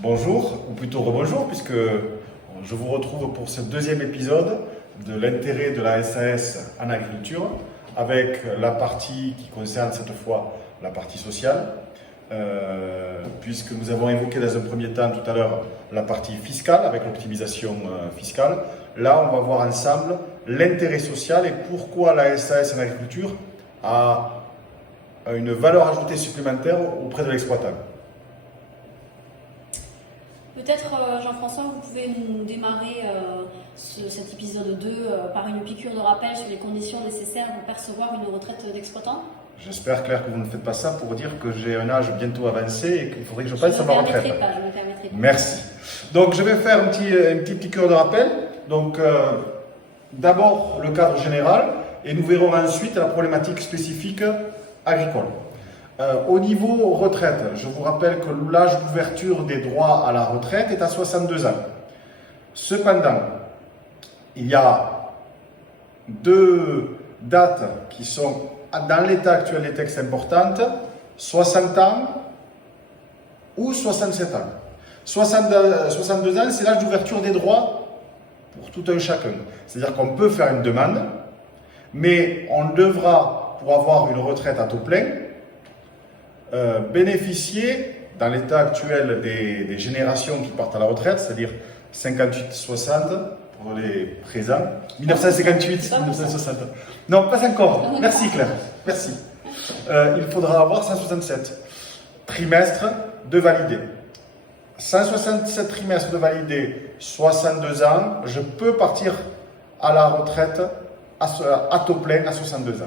Bonjour, ou plutôt rebonjour, puisque je vous retrouve pour ce deuxième épisode de l'intérêt de la SAS en agriculture, avec la partie qui concerne cette fois la partie sociale, puisque nous avons évoqué dans un premier temps tout à l'heure la partie fiscale, avec l'optimisation fiscale. Là, on va voir ensemble l'intérêt social et pourquoi la SAS en agriculture a une valeur ajoutée supplémentaire auprès de l'exploitant. Peut-être, Jean-François, vous pouvez nous démarrer cet épisode 2 par une piqûre de rappel sur les conditions nécessaires pour percevoir une retraite d'exploitant. J'espère, Claire, que vous ne faites pas ça pour dire que j'ai un âge bientôt avancé et qu'il faudrait que je passe à ma retraite. Je ne me permettrai pas. Merci. Donc, je vais faire une petite piqûre de rappel. Donc, d'abord, le cadre général et nous verrons ensuite la problématique spécifique agricole. Au niveau retraite, je vous rappelle que l'âge d'ouverture des droits à la retraite est à 62 ans. Cependant, il y a deux dates qui sont dans l'état actuel des textes importantes, 60 ans ou 67 ans. 62 ans, c'est l'âge d'ouverture des droits pour tout un chacun. C'est-à-dire qu'on peut faire une demande, mais on devra, pour avoir une retraite à taux plein, bénéficier, dans l'état actuel des générations qui partent à la retraite, c'est-à-dire 58-60 pour les présents, 1958-1960. Non, pas encore. Merci Claire, merci. Il faudra avoir 167 trimestres de validé. 167 trimestres de validé, 62 ans, je peux partir à la retraite à taux plein à 62 ans.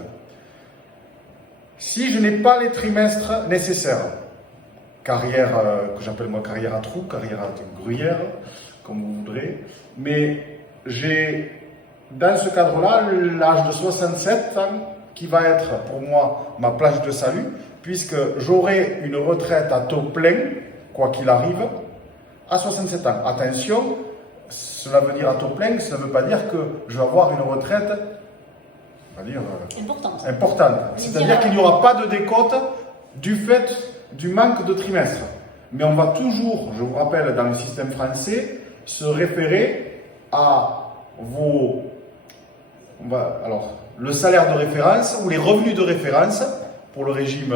Si je n'ai pas les trimestres nécessaires, carrière que j'appelle moi carrière à trou, carrière à gruyère, comme vous voudrez, mais j'ai dans ce cadre-là l'âge de 67 ans qui va être pour moi ma plage de salut, puisque j'aurai une retraite à taux plein, quoi qu'il arrive, à 67 ans. Attention, cela veut dire à taux plein, cela ne veut pas dire que je vais avoir une retraite importante. C'est-à-dire qu'il n'y aura pas de décote du fait du manque de trimestres. Mais on va toujours, je vous rappelle, dans le système français, se référer à le salaire de référence ou les revenus de référence pour le régime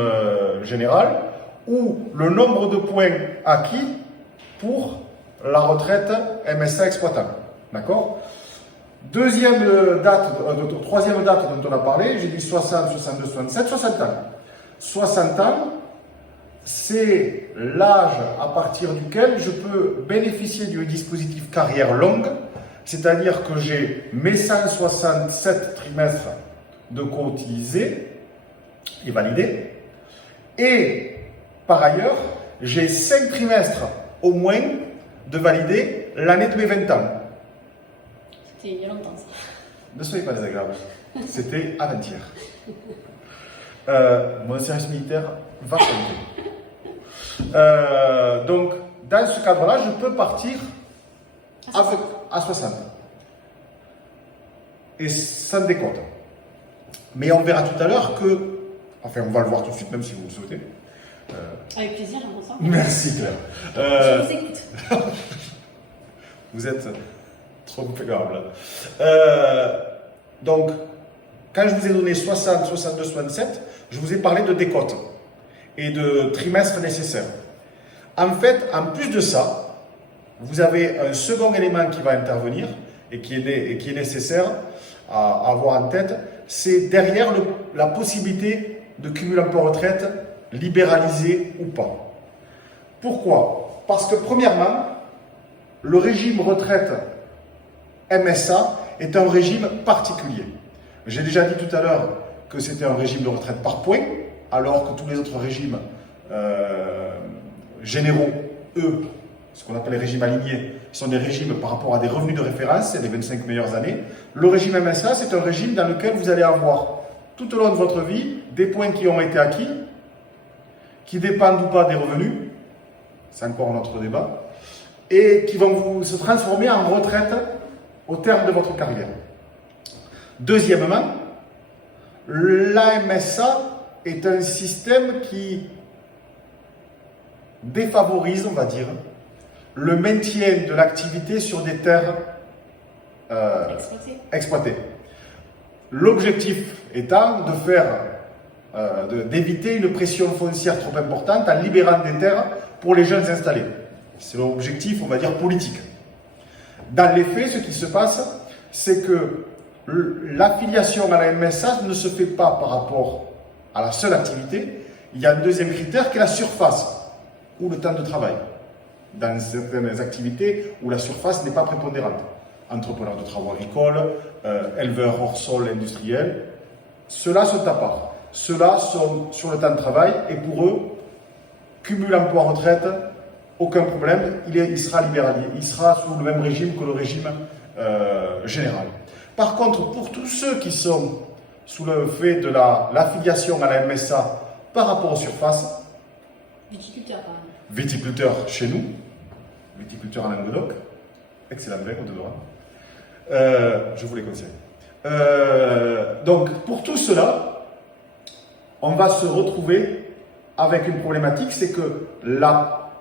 général ou le nombre de points acquis pour la retraite MSA exploitant. D'accord ? Troisième date dont on a parlé, j'ai dit 60, 62, 67, 60 ans. 60 ans, c'est l'âge à partir duquel je peux bénéficier du dispositif carrière longue, c'est-à-dire que j'ai mes 167 trimestres de cotisés et validés, et par ailleurs, j'ai 5 trimestres au moins de validés l'année de mes 20 ans. Il y a longtemps ça. Ne soyez pas désagréable. C'était avant-hier. Mon service militaire va changer. Donc, dans ce cadre-là, je peux partir à 60. Et ça me décompte. Mais on verra tout à l'heure que... Enfin, on va le voir tout de suite, même si vous le souhaitez. Avec plaisir, Jean-François. Merci Claire. Je vous écoute. Vous êtes... trop configurable. Donc, quand je vous ai donné 60, 62, 67, je vous ai parlé de décote et de trimestres nécessaires. En fait, en plus de ça, vous avez un second élément qui va intervenir et qui est nécessaire à avoir en tête, c'est derrière la possibilité de cumul emploi-retraite libéralisé ou pas. Pourquoi ? Parce que premièrement, le régime retraite MSA est un régime particulier. J'ai déjà dit tout à l'heure que c'était un régime de retraite par points, alors que tous les autres régimes généraux, eux, ce qu'on appelle les régimes alignés, sont des régimes par rapport à des revenus de référence, c'est les 25 meilleures années. Le régime MSA, c'est un régime dans lequel vous allez avoir tout au long de votre vie des points qui ont été acquis, qui dépendent ou pas des revenus, c'est encore un autre débat, et qui vont se transformer en retraite au terme de votre carrière. Deuxièmement, l'AMSA est un système qui défavorise, on va dire, le maintien de l'activité sur des terres exploitées. L'objectif étant de d'éviter une pression foncière trop importante en libérant des terres pour les jeunes installés. C'est l'objectif, on va dire, politique. Dans les faits, ce qui se passe, c'est que l'affiliation à la MSA ne se fait pas par rapport à la seule activité. Il y a un deuxième critère qui est la surface ou le temps de travail. Dans certaines activités où la surface n'est pas prépondérante. Entrepreneurs de travaux agricoles, éleveurs hors sol industriels, ceux-là sont à part. Ceux-là sont sur le temps de travail et pour eux, cumul emploi-retraite, aucun problème, il sera libéralisé. Il sera sous le même régime que le régime général. Par contre, pour tous ceux qui sont sous le fait de l'affiliation à la MSA par rapport aux surfaces, viticulteurs par exemple. Viticulteurs chez nous, viticulteurs en Languedoc, excellent vin au demeurant. Je vous les conseille. Donc, pour tout cela, on va se retrouver avec une problématique, c'est que la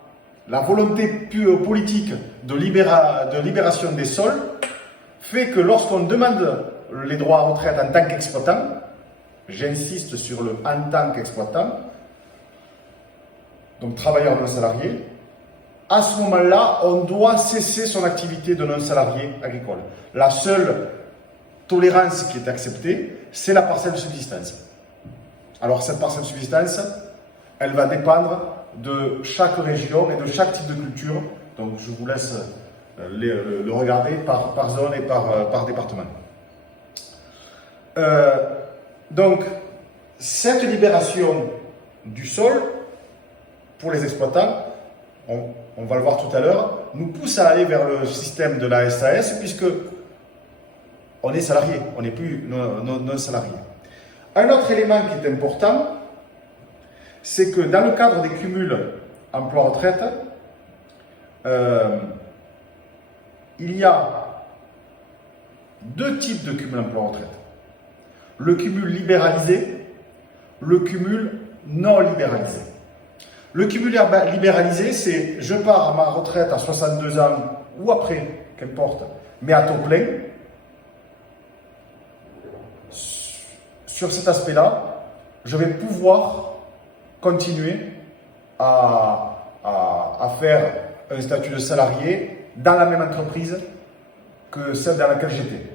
volonté politique de libération des sols fait que lorsqu'on demande les droits à retraite en tant qu'exploitant, j'insiste sur le en tant qu'exploitant, donc travailleur non salarié, à ce moment-là, on doit cesser son activité de non salarié agricole. La seule tolérance qui est acceptée, c'est la parcelle de subsistance. Alors cette parcelle de subsistance, elle va dépendre de chaque région et de chaque type de culture. Donc je vous laisse le regarder par zone et par département. Donc cette libération du sol pour les exploitants, on va le voir tout à l'heure, nous pousse à aller vers le système de la SAS puisque on est salarié, on n'est plus non salarié. Un autre élément qui est important, c'est que dans le cadre des cumuls emploi-retraite, il y a deux types de cumul emploi-retraite. Le cumul libéralisé, le cumul non libéralisé. Le cumul libéralisé, c'est je pars à ma retraite à 62 ans ou après, qu'importe, mais à taux plein. Sur cet aspect-là, je vais pouvoir continuer à faire un statut de salarié dans la même entreprise que celle dans laquelle j'étais.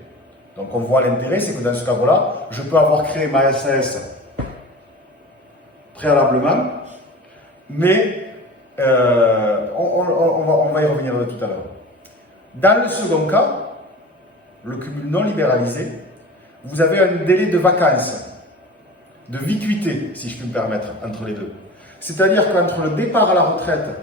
Donc on voit l'intérêt, c'est que dans ce cadre-là, je peux avoir créé ma SAS préalablement, mais on va y revenir tout à l'heure. Dans le second cas, le cumul non libéralisé, vous avez un délai de vacances, de vituité, si je puis me permettre, entre les deux. C'est-à-dire qu'entre le départ à la retraite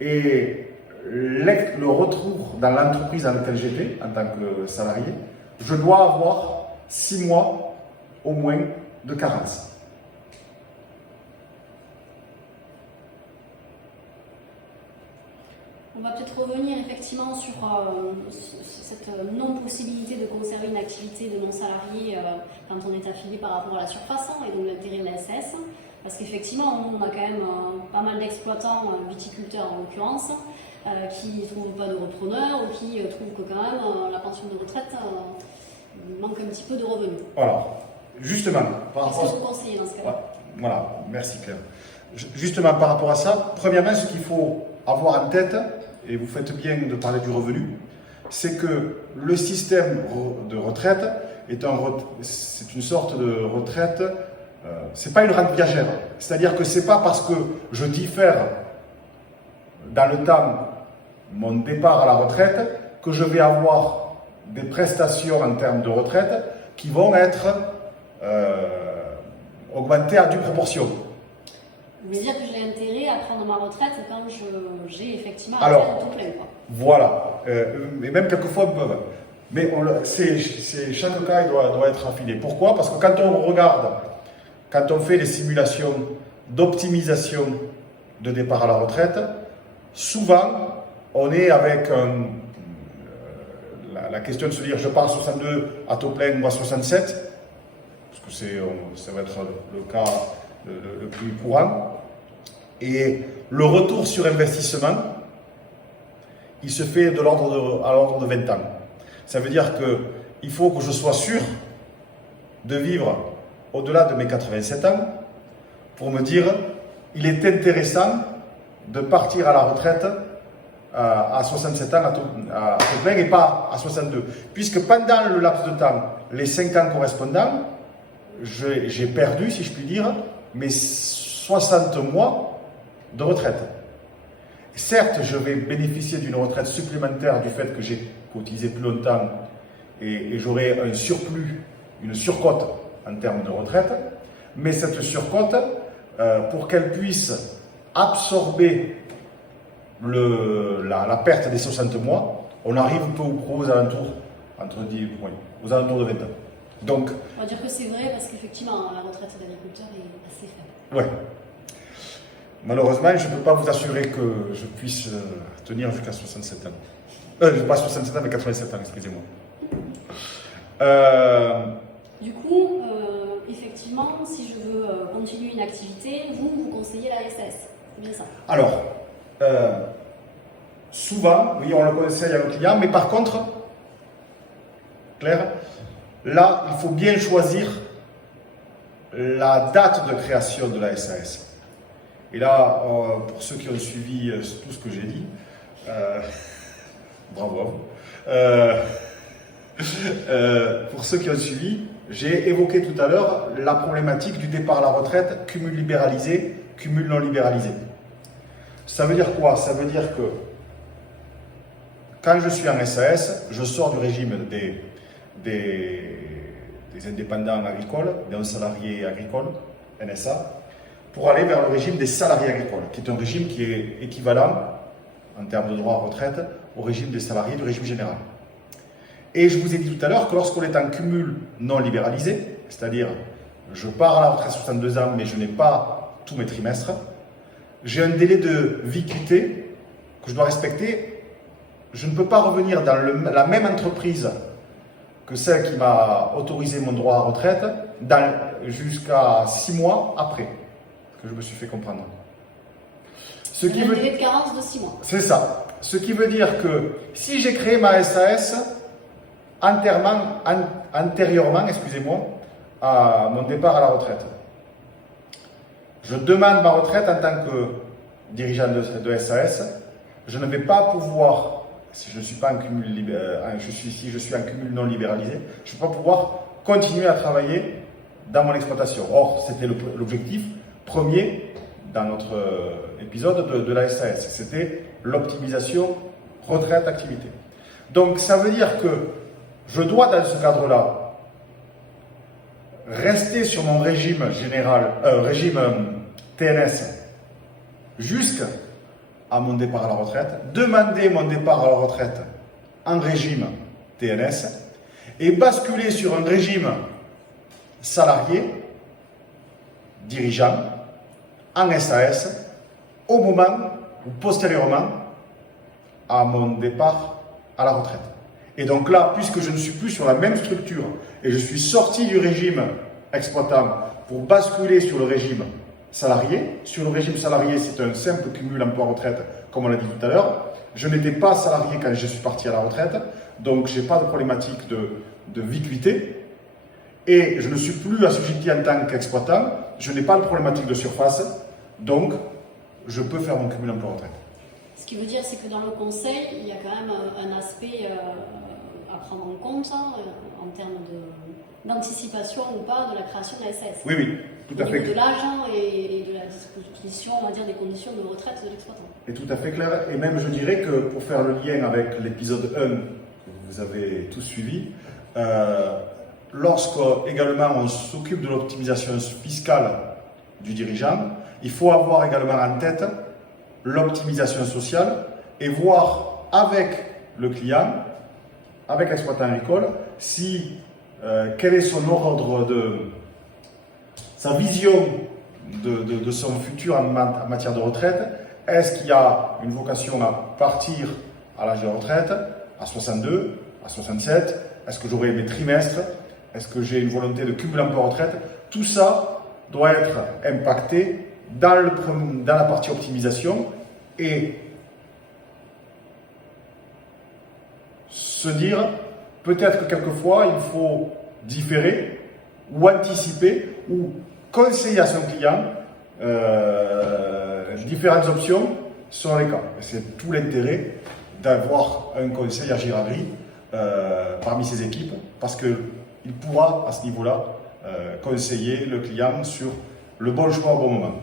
et le retour dans l'entreprise dans laquelle j'étais, en tant que salarié, je dois avoir 6 mois au moins de carence. On va peut-être revenir effectivement sur cette non-possibilité de conserver une activité de non-salarié quand on est affilié par rapport à la surface et donc l'intérêt de la SAS. Parce qu'effectivement, on a quand même pas mal d'exploitants, viticulteurs en l'occurrence, qui ne trouvent pas de repreneurs ou qui trouvent que quand même la pension de retraite manque un petit peu de revenus. Voilà, justement. Qu'est-ce que vous conseillez dans ce cas-là? Voilà, merci Claire. Justement, par rapport à ça, premièrement, ce qu'il faut avoir en tête, et vous faites bien de parler du revenu, c'est que le système de retraite c'est une sorte de retraite, c'est pas une rente viagère. C'est-à-dire que c'est pas parce que je diffère dans le temps mon départ à la retraite que je vais avoir des prestations en termes de retraite qui vont être augmentées à due proportion. Vous voulez dire que j'ai intérêt à prendre ma retraite quand j'ai effectivement un tout plein, quoi. Voilà, et même quelquefois, mais chaque cas il doit être affilé. Pourquoi? Parce que quand on fait les simulations d'optimisation de départ à la retraite, souvent on est avec la question de se dire je pars à 62 à taux plein ou à 67, parce que ça va être le cas le plus courant, et le retour sur investissement il se fait à l'ordre de 20 ans. Ça veut dire qu'il faut que je sois sûr de vivre au-delà de mes 87 ans pour me dire il est intéressant de partir à la retraite à 67 ans à tout plein et pas à 62. Puisque pendant le laps de temps, les 5 ans correspondants, j'ai perdu, si je puis dire, mes 60 mois de retraite. Certes, je vais bénéficier d'une retraite supplémentaire du fait que j'ai cotisé plus longtemps et j'aurai un surplus, une surcote en termes de retraite, mais cette surcote, pour qu'elle puisse absorber la perte des 60 mois, on arrive peu ou prou aux alentours, aux alentours de 20 ans. Donc, on va dire que c'est vrai parce qu'effectivement, la retraite d'agriculteur est assez faible. Ouais. Malheureusement, je ne peux pas vous assurer que je puisse tenir jusqu'à 67 ans. Pas 67 ans, mais 87 ans, excusez-moi. Du coup, effectivement, si je veux continuer une activité, vous conseillez la SAS. C'est bien ça? Alors, souvent, oui, on le conseille à nos clients, mais par contre, Claire, là, il faut bien choisir la date de création de la SAS. Et là, pour ceux qui ont suivi tout ce que j'ai dit, bravo à vous. Pour ceux qui ont suivi, j'ai évoqué tout à l'heure la problématique du départ à la retraite, cumul libéralisé, cumul non libéralisé. Ça veut dire quoi? Ça veut dire que quand je suis en SAS, je sors du régime des indépendants agricoles, des non-salariés agricoles, NSA, pour aller vers le régime des salariés agricoles, qui est un régime qui est équivalent, en termes de droit à retraite, au régime des salariés du régime général. Et je vous ai dit tout à l'heure que lorsqu'on est en cumul non libéralisé, c'est-à-dire je pars à la retraite à 62 ans, mais je n'ai pas tous mes trimestres, j'ai un délai de viduité que je dois respecter. Je ne peux pas revenir dans la même entreprise que celle qui m'a autorisé mon droit à retraite jusqu'à 6 mois après que je me suis fait comprendre. Un délai de carence de 6 mois. C'est ça. Ce qui veut dire que si j'ai créé ma SAS antérieurement, excusez-moi, à mon départ à la retraite, je demande ma retraite en tant que dirigeant de SAS, je ne vais pas pouvoir, si je suis en cumul non libéralisé, je ne vais pas pouvoir continuer à travailler dans mon exploitation. Or, c'était l'objectif premier dans notre épisode de la SAS, c'était l'optimisation retraite-activité. Donc, ça veut dire que je dois, dans ce cadre-là, rester sur mon régime TNS jusqu'à mon départ à la retraite, demander mon départ à la retraite en régime TNS et basculer sur un régime salarié, dirigeant, en SAS, au moment ou postérieurement à mon départ à la retraite. Et donc là, puisque je ne suis plus sur la même structure et je suis sorti du régime exploitant pour basculer sur le régime salarié, sur le régime salarié, c'est un simple cumul emploi-retraite, comme on l'a dit tout à l'heure. Je n'étais pas salarié quand je suis parti à la retraite, donc je n'ai pas de problématique de viduité. Et je ne suis plus assujetti en tant qu'exploitant, je n'ai pas de problématique de surface, donc je peux faire mon cumul emploi-retraite. Ce qui veut dire, c'est que dans le conseil, il y a quand même un aspect à prendre en compte en termes d'anticipation ou pas de la création de la SAS. Oui, oui, tout à fait. De l'âge et de la disposition, on va dire, des conditions de retraite de l'exploitant. Et tout à fait clair. Et même, je dirais que pour faire le lien avec l'épisode 1 que vous avez tous suivi, lorsque également on s'occupe de l'optimisation fiscale du dirigeant, il faut avoir également en tête l'optimisation sociale et voir avec le client, avec l'exploitant agricole, quel est son ordre sa vision de son futur en matière de retraite. Est-ce qu'il y a une vocation à partir à l'âge de retraite, à 62, à 67? Est-ce que j'aurai mes trimestres? Est-ce que j'ai une volonté de cumul emploi-retraite? Tout ça doit être impacté dans la partie optimisation et se dire peut-être que quelquefois il faut différer ou anticiper ou conseiller à son client différentes options selon les cas. C'est tout l'intérêt d'avoir un conseil à Giragri parmi ses équipes parce qu'il pourra à ce niveau-là conseiller le client sur le bon choix au bon moment.